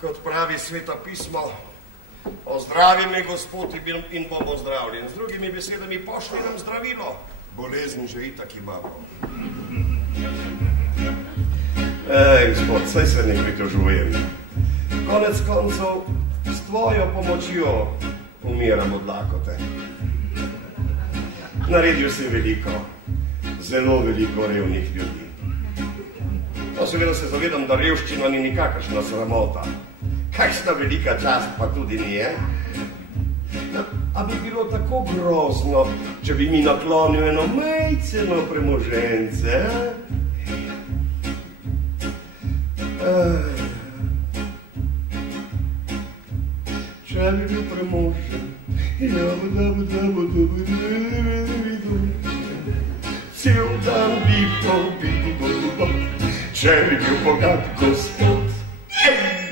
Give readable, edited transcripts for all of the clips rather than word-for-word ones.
Kot pravi Sveto pismo, ozdravi me, Gospod, in bomo zdravljeni. Z drugimi besedami, pošli nam zdravilo. Bolezni že itak imamo. Gospod, saj se ne pritožujem. Konec koncev, s tvojo pomočjo umiram od lakote. Naredil si veliko, zelo veliko revnih ljudi. No, seveda se zavedam, da revščina ni nikakršna sramota. Kakšna velika čast pa tudi ni, A bi bilo tako grozno, če bi mi naklonil eno majceno premožence, Če bi bil premožen, cel dan bi pobil, če bi bil bogat gospod,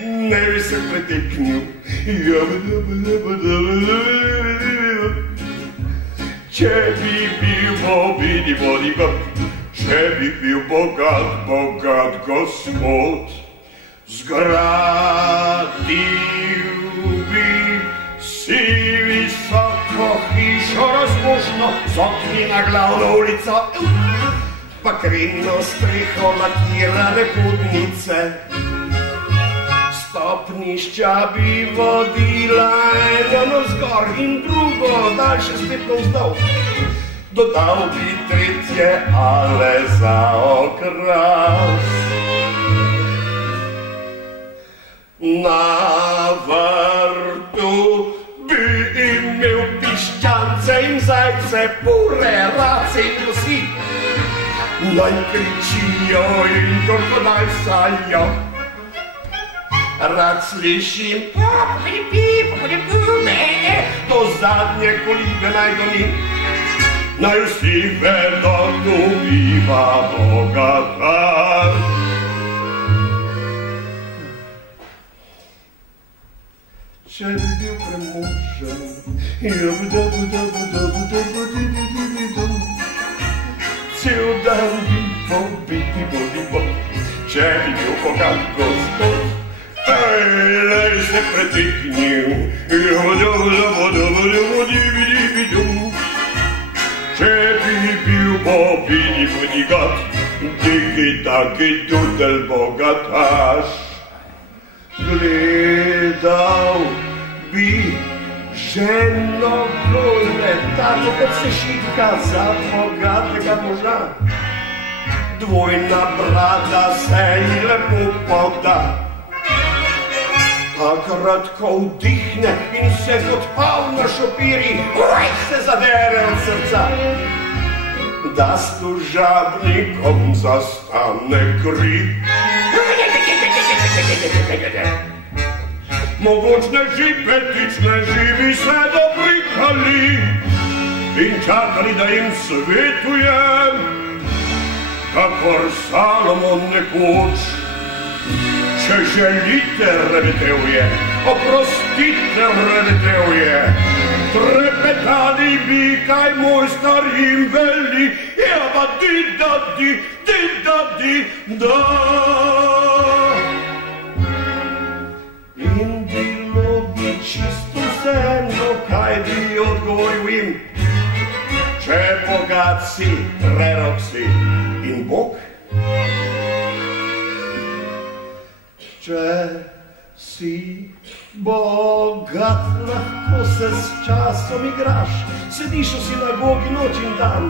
ne bi se preteknil, če bi bil če bi bil bogat gospod, zgradil bi si visoko hišo razkošno, z okni na glavno ulico, pa krenno streho lakirane podnice. Stopnišča bi vodila eno navzgor in drugo daljše spet navzdol. Dodal bi tretje ale za okras. Na vrtu bi imel piščance in zajce, pure, race in losi. Naj kričijo in krokodil sajo. Rad slišim do zadnje kolibe naj doni. Naj vsi vedo, tu biva bogatar. Če bi bil premožen, cel dan bi pobiti, če bi bil bogat gospod, lej se preteknil, če bi bil bodigat, diki-taki dudel bogataš. Gledal bi ženo gole, tako kot se šika za bogatega moža. Dvojna brada se ji lepo poda. Takrat, ko vdihne in se kot pav na šopiri, se zadere od srca, da s služabnikom zastane kri. Mogočne petične živi se dobrikali in čakali, da jim svetujem, kakor Salomon nekoč. Če želite, rebetel je, oprostite, rebetel je, trepetali bi, kaj moj starim veli, java di, da. In bilo bi čisto vseeno, kaj bi odgovoril jim, če bogat si, prerok si in Bog. Če si bogat, lahko se s časom igraš, sediš v sinagogi noč in dan,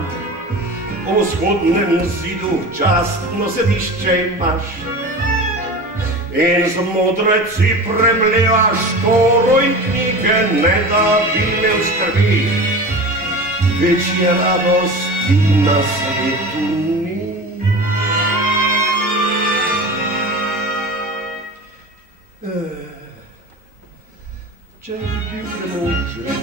po vzhodnem zidu častno sedišče imaš in z modreci premlevaš Toro in knjige, ne da bi imel skrbi, večje radosti na svetu ni. Če bi bil premožen,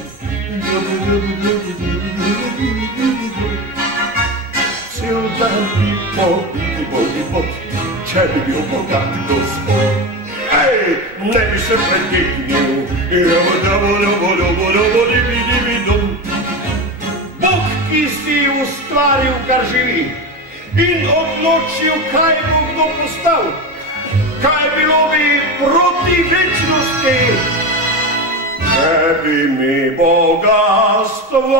cel dan bi pobiti, če bi bil bogat gospod. Ne bi se preteknil, Bog, ki si ustvaril, kar živi, in odločil, kaj bo kdo postal. Kaj bilo bi proti životi večnosti. Tebi mi bogatstvo